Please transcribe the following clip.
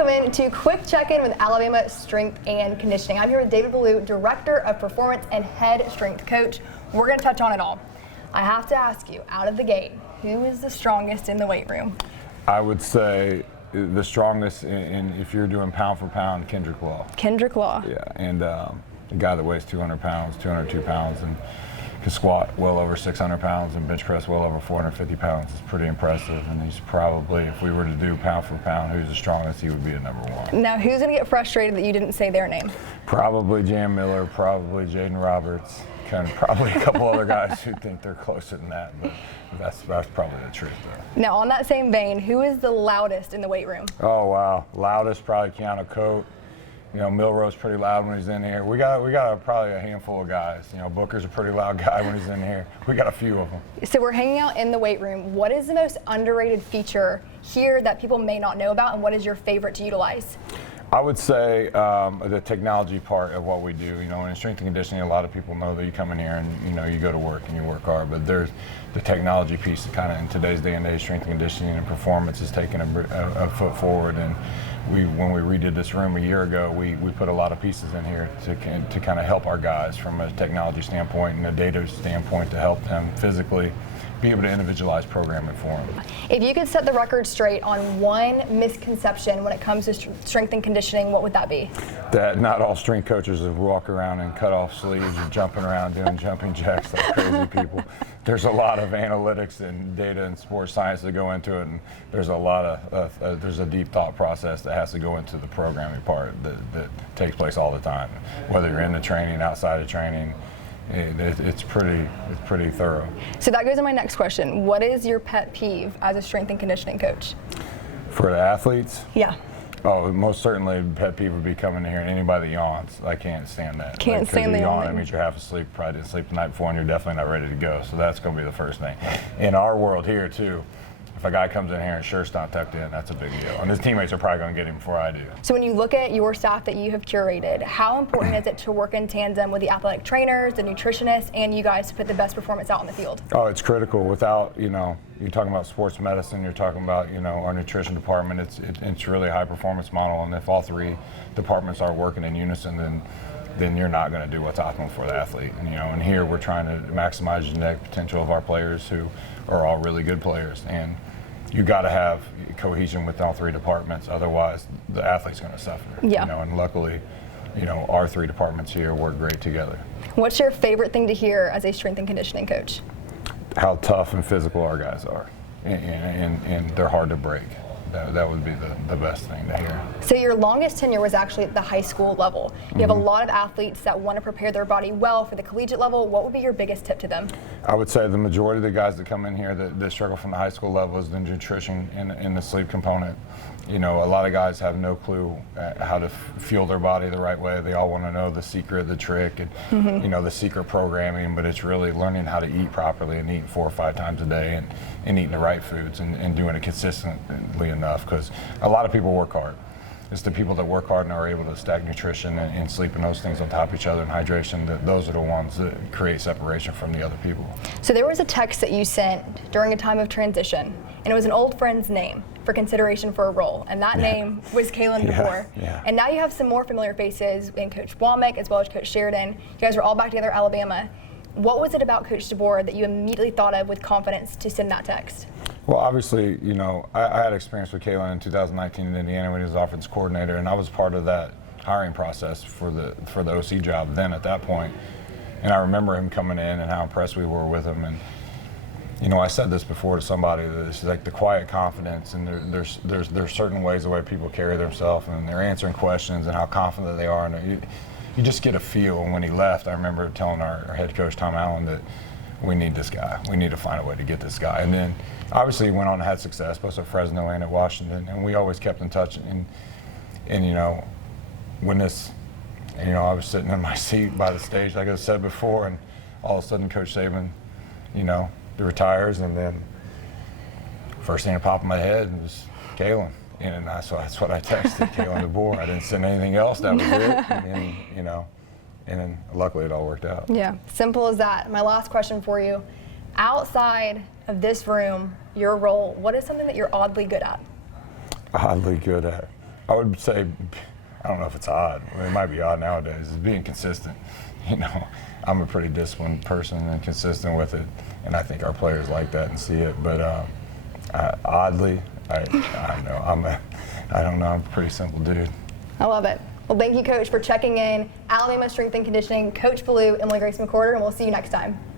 Welcome in to Quick Check-In with Alabama Strength and Conditioning. I'm here with David Ballou, Director of Performance and Head Strength Coach. We're going to touch on it all. I have to ask you, out of the gate, who is the strongest in the weight room? I would say the strongest, if you're doing pound for pound, Kendrick Law. Kendrick Law. Yeah, and a guy that weighs 200 pounds, 202 pounds, and can squat well over 600 pounds and bench press well over 450 pounds. It's pretty impressive, and he's probably, if we were to do pound for pound, who's the strongest, he would be a number one. Now, who's going to get frustrated that you didn't say their name? Probably Jan Miller, probably Jaden Roberts, probably a couple other guys who think they're closer than that, but that's probably the truth, though. Now, on that same vein, who is the loudest in the weight room? Oh, wow. Loudest, probably Keanu Coate. You know, Milroe's pretty loud when he's in here. We got probably a handful of guys. You know, Booker's a pretty loud guy when he's in here. We got a few of them. So we're hanging out in the weight room. What is the most underrated feature here that people may not know about, and what is your favorite to utilize? I would say the technology part of what we do. You know, in strength and conditioning, a lot of people know that you come in here and, you know, you go to work and you work hard, but there's the technology piece that kind of in today's day and age, strength and conditioning and performance is taking a foot forward. And when we redid this room a year ago, we put a lot of pieces in here to kind of help our guys from a technology standpoint and a data standpoint to help them physically be able to individualize programming for them. If you could set the record straight on one misconception when it comes to strength and conditioning, what would that be? That not all strength coaches walk around in cut-off sleeves and jumping around doing jumping jacks like crazy people. There's a lot of analytics and data and sports science that go into it, and there's a lot of there's a deep thought process that has to go into the programming part that takes place all the time, whether you're in the training, outside of training. It's pretty thorough. So that goes to my next question. What is your pet peeve as a strength and conditioning coach? For the athletes? Yeah. Oh, most certainly pet peeve would be coming in here and anybody that yawns. I can't stand that. Can't stand the yawning. That means you're half asleep, probably didn't sleep the night before, and you're definitely not ready to go. So that's going to be the first thing. In our world here, too, if a guy comes in here and shirt's not tucked in, that's a big deal. And his teammates are probably going to get him before I do. So when you look at your staff that you have curated, how important is it to work in tandem with the athletic trainers, the nutritionists, and you guys to put the best performance out in the field? Oh, it's critical. Without, you know, you're talking about sports medicine, you're talking about, you know, our nutrition department, it's really a high performance model. And if all three departments are working in unison, then you're not going to do what's optimal for the athlete. And, you know, and here we're trying to maximize the genetic potential of our players who are all really good players. And you got to have cohesion with all three departments, otherwise the athlete's going to suffer. Yeah. You know, and luckily, you know, our three departments here work great together. What's your favorite thing to hear as a strength and conditioning coach? How tough and physical our guys are, and they're hard to break. That would be the best thing to hear. So your longest tenure was actually at the high school level. You have a lot of athletes that want to prepare their body well for the collegiate level. What would be your biggest tip to them? I would say the majority of the guys that come in here that struggle from the high school level is the nutrition and the sleep component. You know, a lot of guys have no clue how to fuel their body the right way. They all want to know the secret, the trick, and you know, the secret programming, but it's really learning how to eat properly and eat 4 or 5 times a day and eating the right foods and doing it consistently enough, because a lot of people work hard. It's the people that work hard and are able to stack nutrition and sleep and those things on top of each other and hydration, those are the ones that create separation from the other people. So there was a text that you sent during a time of transition, and it was an old friend's name for consideration for a role, and that name was Kalen DeBoer. Yeah. And now you have some more familiar faces in Coach Womack as well as Coach Sheridan. You guys are all back together at Alabama. What was it about Coach DeBoer that you immediately thought of with confidence to send that text? Well, obviously, you know, I had experience with Kalen in 2019 in Indiana when he was offense coordinator, and I was part of that hiring process for the OC job then at that point. And I remember him coming in and how impressed we were with him. And you know, I said this before to somebody, that it's like the quiet confidence, and there's certain ways the way people carry themselves and they're answering questions and how confident they are, and you just get a feel. And when he left, I remember telling our head coach Tom Allen that we need this guy. We need to find a way to get this guy. And then obviously he went on and had success both at Fresno and at Washington, and we always kept in touch. And you know, when this, you know, I was sitting in my seat by the stage, like I said before, and all of a sudden Coach Saban, you know, retires, and then first thing that popped in my head was Kalen. And so that's what I texted, Kalen DeBoer. I didn't send anything else, that was it. And, you know, and then luckily it all worked out. Yeah, simple as that. My last question for you, outside of this room, your role, what is something that you're oddly good at? Oddly good at? I would say, I don't know if it's odd. I mean, it might be odd nowadays. Is being consistent. You know, I'm a pretty disciplined person and consistent with it, and I think our players like that and see it. But oddly, I don't know. I'm a pretty simple dude. I love it. Well, thank you, Coach, for checking in. Alabama Strength and Conditioning, Coach Ballou, Emily Grace McWhorter, and we'll see you next time.